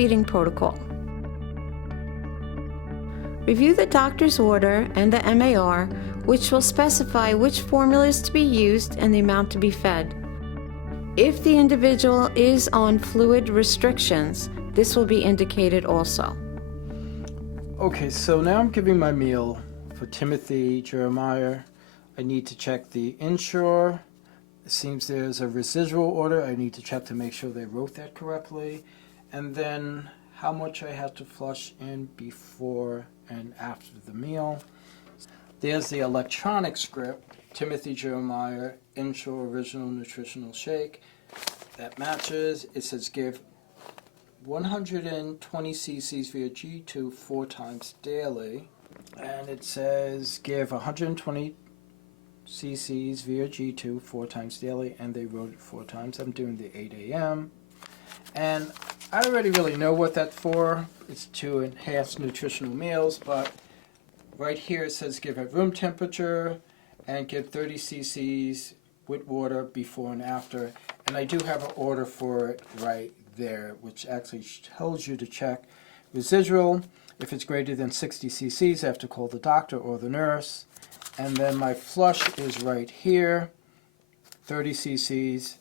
feeding protocol. Review the doctor's order and the MAR, which will specify which formula is to be used and the amount to be fed. If the individual is on fluid restrictions, this will be indicated also. Okay, so now I'm giving my meal for Timothy Jeremiah. I need to check the insure. It seems there's a residual order. I need to check to make sure they wrote that correctly. And then how much I have to flush in before and after the meal. There's the electronic script, Timothy Jeremiah, insure original nutritional shake. That matches. It says give 120 cc's via G2 4 times daily. And it says give 120 cc's via G2 4 times daily, and they wrote it 4 times. I'm doing the 8 a.m. And I already really know what that's for. It's to enhance nutritional meals, but right here it says give at room temperature and give 30 cc's with water before and after. And I do have an order for it right there, which actually tells you to check residual. If it's greater than 60 cc's, I have to call the doctor or the nurse. And then my flush is right here, 30 cc's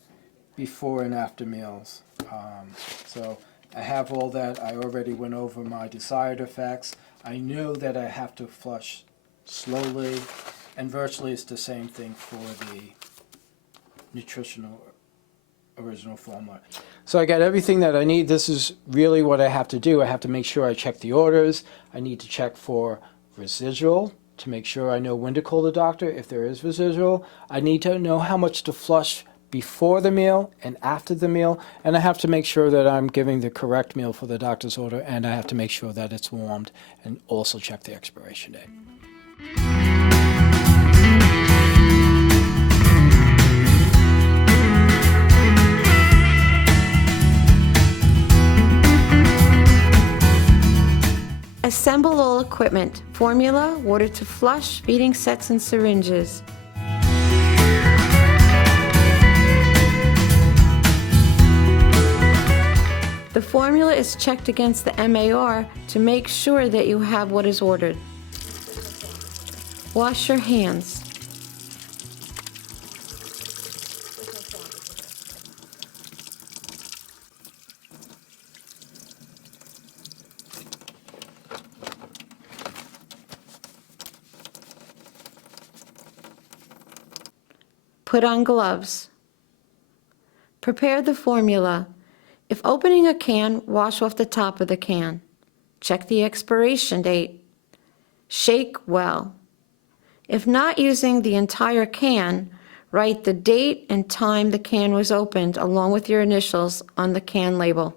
before and after meals. So I have all that. I already went over my desired effects. I know that I have to flush slowly, and virtually it's the same thing for the nutritional original formula. So I got everything that I need. This is really what I have to do. I have to make sure I check the orders. I need to check for residual to make sure I know when to call the doctor if there is residual. I need to know how much to flush before the meal and after the meal, and I have to make sure that I'm giving the correct meal for the doctor's order, and I have to make sure that it's warmed and also check the expiration date. Assemble all equipment, formula, water to flush, feeding sets and syringes. The formula is checked against the MAR to make sure that you have what is ordered. Wash your hands. Put on gloves. Prepare the formula. If opening a can, wash off the top of the can. Check the expiration date. Shake well. If not using the entire can, write the date and time the can was opened along with your initials on the can label.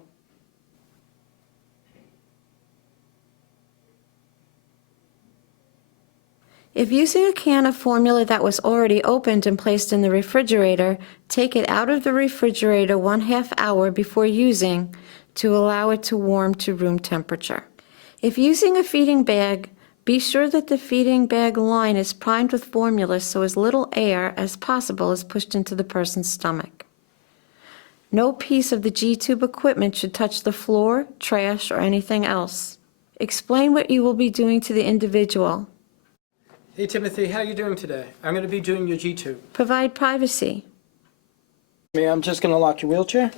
If using a can of formula that was already opened and placed in the refrigerator, take it out of the refrigerator 1/2 hour before using to allow it to warm to room temperature. If using a feeding bag, be sure that the feeding bag line is primed with formula so as little air as possible is pushed into the person's stomach. No piece of the G-tube equipment should touch the floor, trash, or anything else. Explain what you will be doing to the individual. Hey Timothy, how are you doing today? I'm going to be doing your G-tube. Provide privacy. I'm just going to lock your wheelchair.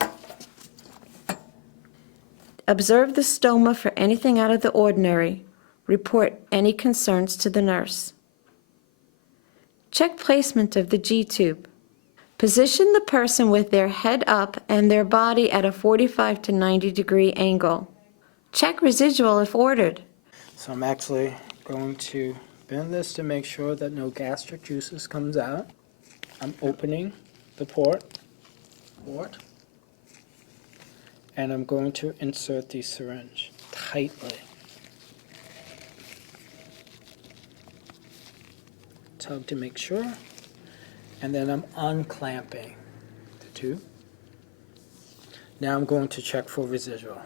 Observe the stoma for anything out of the ordinary. Report any concerns to the nurse. Check placement of the G-tube. Position the person with their head up and their body at a 45 to 90 degree angle. Check residual if ordered. So I'm actually going to bend this to make sure that no gastric juices comes out. I'm opening the port, and I'm going to insert the syringe tightly. Tug to make sure, and then I'm unclamping the tube. Now I'm going to check for residual.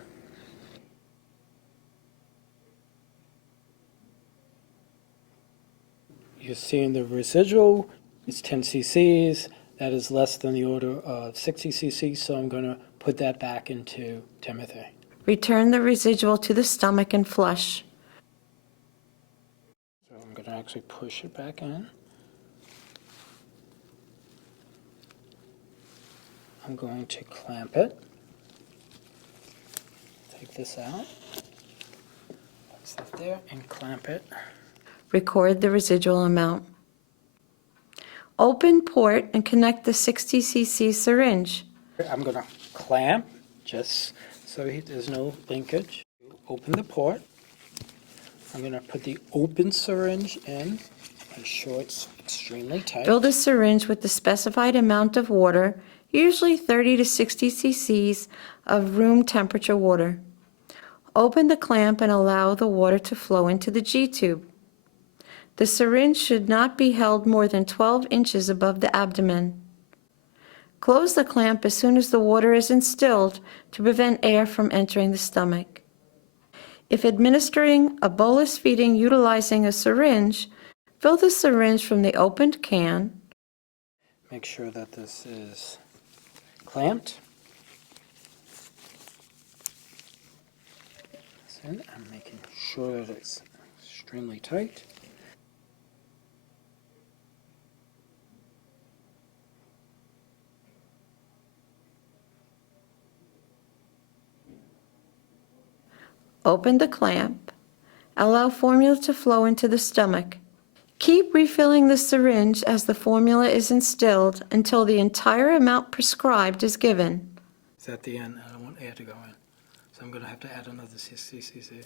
You're seeing the residual is 10 cc's. That is less than the order of 60 cc's, so I'm going to put that back into Timothy. Return the residual to the stomach and flush. So I'm going to actually push it back in. I'm going to clamp it. Take this out. Place that there and clamp it. Record the residual amount. Open port and connect the 60 cc syringe. I'm going to clamp just so there's no linkage. Open the port. I'm going to put the open syringe in. Make sure it's extremely tight. Fill the syringe with the specified amount of water, usually 30 to 60 cc's of room temperature water. Open the clamp and allow the water to flow into the G-tube. The syringe should not be held more than 12 inches above the abdomen. Close the clamp as soon as the water is instilled to prevent air from entering the stomach. If administering a bolus feeding utilizing a syringe, fill the syringe from the opened can. Make sure that this is clamped. I'm making sure that it's extremely tight. Open the clamp. Allow formula to flow into the stomach. Keep refilling the syringe as the formula is instilled until the entire amount prescribed is given. It's at the end. I don't want air to go in. So I'm going to have to add another 60 cc's.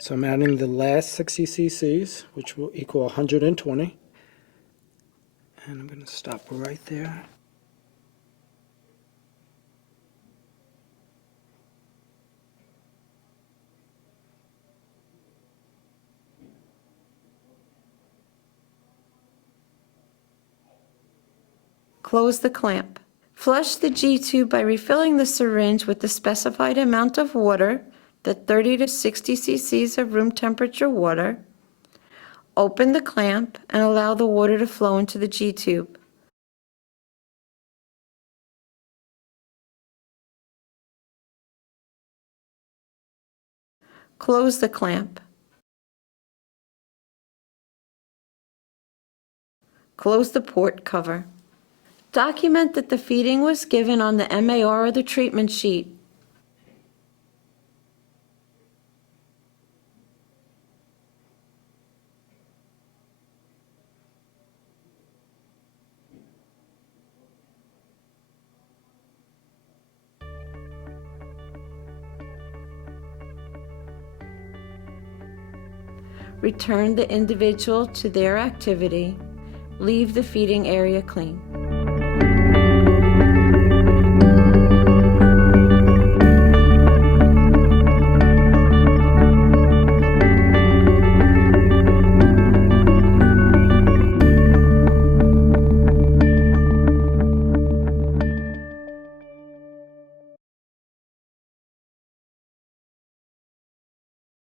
So I'm adding the last 60 cc's, which will equal 120. And I'm going to stop right there. Close the clamp. Flush the G-tube by refilling the syringe with the specified amount of water, the 30 to 60 cc's of room temperature water. Open the clamp and allow the water to flow into the G-tube. Close the clamp. Close the port cover. Document that the feeding was given on the MAR or the treatment sheet. Return the individual to their activity. Leave the feeding area clean.